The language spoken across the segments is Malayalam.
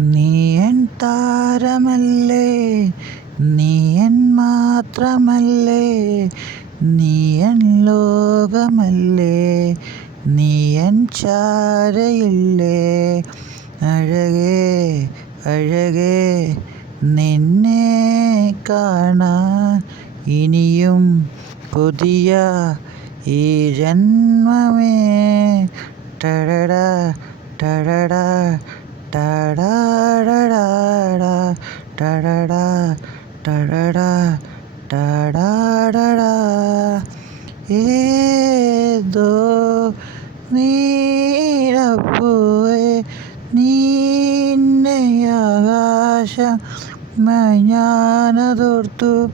നീ എൻ താരമല്ലേ, നീ എൻ മാത്രമല്ലേ, നീ എൻ ലോകമല്ലേ, നീ എൻ ചാരയില്ലേ. അഴകേ അഴകേ നിന്നെ കാണാൻ ഇനിയും കൊതിയ ഈ ജന്മമേ. ടടട ടടട ടടട ടടട ടടട ടടട. ഏതോ നീലപ്പൂവേ നിന്നെ ആകാശം ഞാനതോർത്തു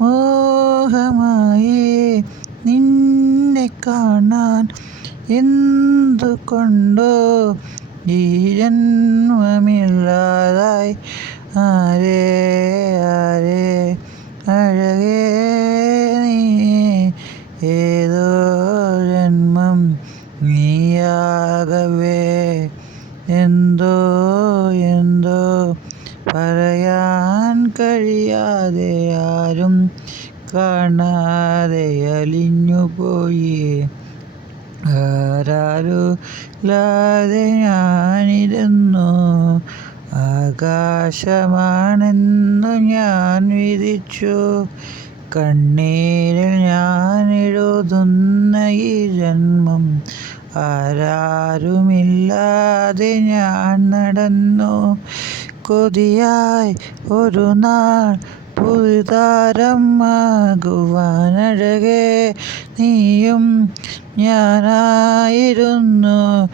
മോഹമായി നിന്നെ കാണാൻ. എന്തുകൊണ്ടോ ഈ ജന്മമില്ലാതായി. ആരേ ആരേ അഴകേ നീ ഏതോ ജന്മം നീയാകവേ. എന്തോ എന്തോ പറയാൻ കഴിയാതെ ആരും കാണാതെ അലിഞ്ഞുപോയി. ആരാരുമില്ലാതെ ഞാനിരുന്നു. ആകാശമാണെന്നു ഞാൻ വിധിച്ചു. കണ്ണീരിൽ ഞാൻ എഴുതുന്ന ഈ ജന്മം. ആരാരുമില്ലാതെ ഞാൻ നടന്നു. കൊതിയായി ഒരു നാൾ പുതുതാരമാകുവാൻ. അഴകേ നീയും ഞാനായിരുന്നു.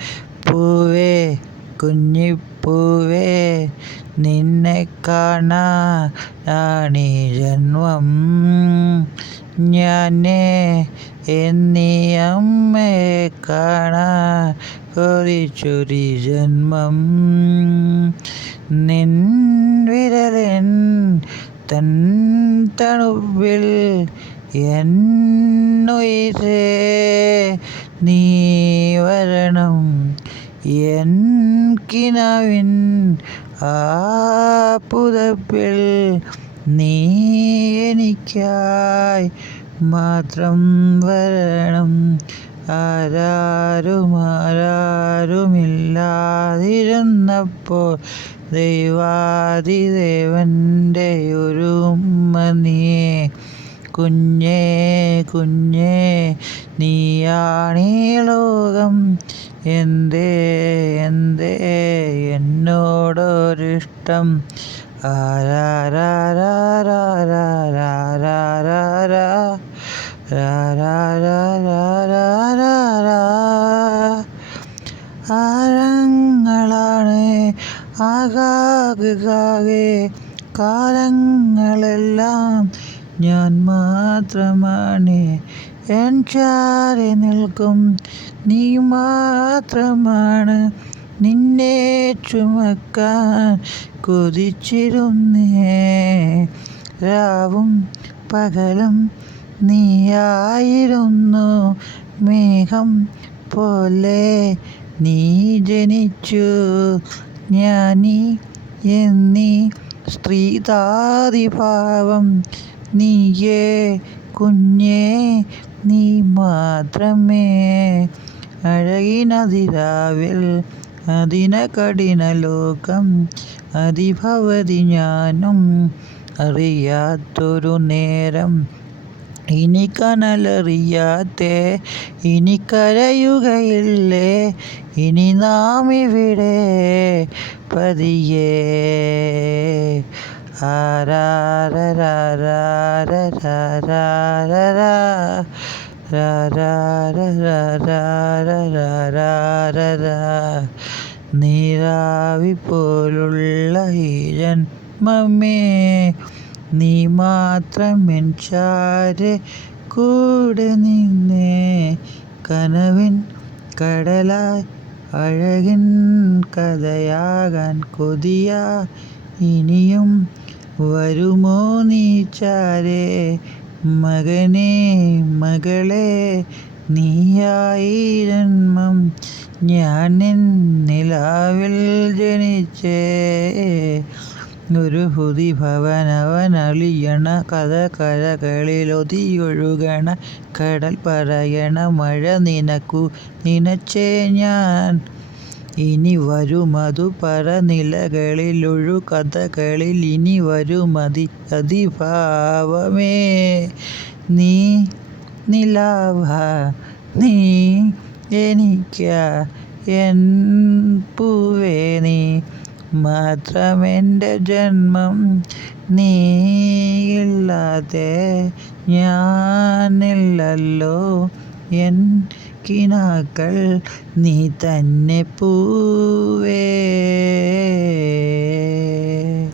പൂവേ കുഞ്ഞിപ്പൂവേ നിന്നെ കാണാനാണീ ജന്മം. ഞാനേ എന്നീ അമ്മയെ കാണാൻ കൊതിച്ചൊരു ജന്മം. നിൻ വിരലിൻ തണുപ്പിൽ എന്നുയിരേ നീ വരണം. എൻ കിനാവിൻ ആ പുതപ്പിൽ നീ എനിക്കായി മാത്രം വരണം. ആരാരുമില്ലാതിരുന്നപ്പോൾ ദൈവാധിദേവൻ്റെ ഒരു ഉമ്മ നീയേ. കുഞ്ഞേ കുഞ്ഞേ നീയാണീ ലോകം. എന്തേ എന്തേ എന്നോടൊരിഷ്ടം. ആരങ്ങളാണ് ആകാകെ കാലങ്ങളെല്ലാം ഞാൻ മാത്രമാണ്. എൻ ചാരി നിൽക്കും നീ മാത്രമാണ്. നിന്നെ ചുമക്കാൻ കൊതിച്ചിരുന്നേ. രാവും പകലും നീയായിരുന്നു. മേഘം പോലെ നീ ജനിച്ചു. ജ്ഞാനി എന്നീ സ്ത്രീതാതിഭാവം നീയേ. കുഞ്ഞേ നീ മാത്രമേ. അഴകിനതിരാവിൽ അതിനകഠിന ലോകം. അതിഭവതി ഞാനും അറിയാത്തൊരു നേരം. ഇനി കനലറിയാതെ ഇനി കരയുകയില്ലേ. ഇനി നാം ഇവിടെ പതിയെ. നീരാവി പോലുള്ള ഈ ജന്മമേ നീ മാത്രം എൻ ചാരെ കൂടെ നിന്നേ. കനവിൻ കടലായി അഴകിൻ കഥയാകാൻ കൊതിയാ. ഇനിയും വരുമോ നീ ചാരെ. മകനേ മകളേ നീയായി ജന്മം. ഞാൻ നിൻ നിലാവിൽ ജനിച്ചേ. ഒരു ഹുതി ഭവനവനളിയണ കഥ കരകളിലൊതിയൊഴുകണ കടൽ പറയണ മഴ നിനക്കു നനച്ചേ ഞാൻ. ഇനി വരുമതു പറനിലകളിലൊഴു കഥകളിൽ ഇനി വരുമതി അതിഭാവമേ. നീ നിലാവാ നീ എനിക്കാ എൻ പൂവേ നീ മാത്രമെൻ്റെ ജന്മം. നീയില്ലാതെ ഞാനില്ലല്ലോ എൻ കിനാക്കൾ നീ തന്നെ പൂവേ.